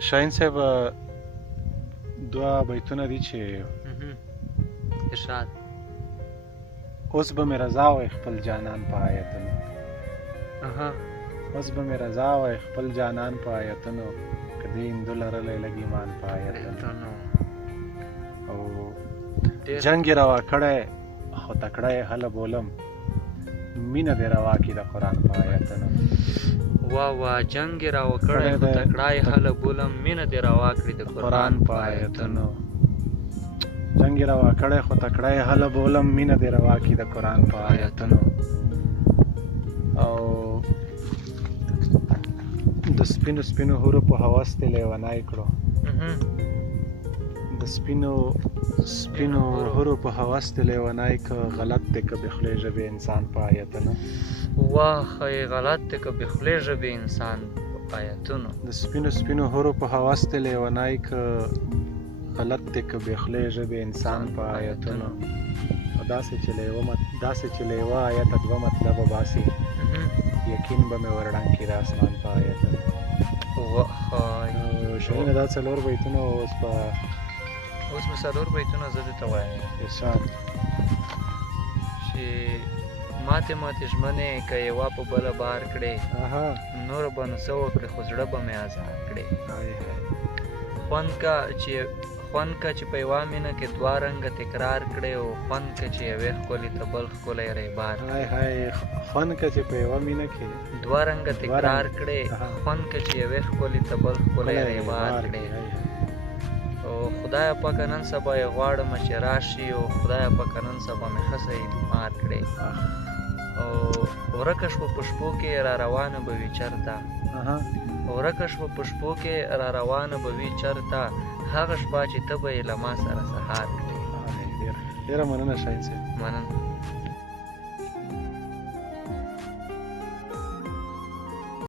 شاهین صاحب دوه بیتونه دي چې ارشاد. اوس به مې رضا وای خپل جانان په آیتونو، اوس به مې رضا وای خپل جانان په آیتونو، که دې هندو لرلی لږ ایمان په آیتونو. او جنګ یې روا کړی خو تکړه یې هله بولم، مینه دې روا کړي د قرآن په آیتونو. واه واه جنګ یې را وکړی خو تکړه یې هله بولم، مینه دې روا کړي د قرآن په آیتونو. جنګ یې روا کړی خو تکړه یې هله بولم، مینه دې روا کړي د قرآن په آیتونو. او د سپینو سپینو حورو په هوس دې لیونی کړو، د سپینو سپینو حورو په هوس دې لیونی که غلط دی که بخلې ژبې انسان په آیتونو. واه ای غلط دی که بخلې ژبې انسان په آیتونو. د سپینو سپینو حورو په هوس دې لیونی که غلط دی که بخلې ژبې انسان په آیتونو. داسې چې له یوه آیته دوه مطلبه باسي، یقین به مې ورړنګ کړي د اسمان په آیتونو. شاهینه دا څلور بیتونه اوس مې څلور بیتونه زه درته وایم ارشاد. چې ماتې ماتې ژمنې که یوه په بله بار کړې، نور به نو څه وکړې خو زړه به مې ازار کړې. خوند که چې په یوه مینه کې دوه رنګه تکرار کړې، او خوند که چې یوې ښکلې ته بل ښکلی ریبار کړې. خوند که چې په یوه مینه کې دوه رنګه تکرار کړې، خوند که چې یوې ښکلې ته بل ښکلی ریبار کړې. او خدایه پاکه نن سبا یې غواړمه چې راشي، او خدایه پاکه نن سبا مې ښه صحیح بیمار کړې. او ورکه شوه په شپو کې را روانه به وي چرته، ورکه شوه په شپو کې را روانه به وي چرته، هغه شپه چې ته به یې له ما سره سهار کړې. ډېره مننه شاهین صاحب. مننه.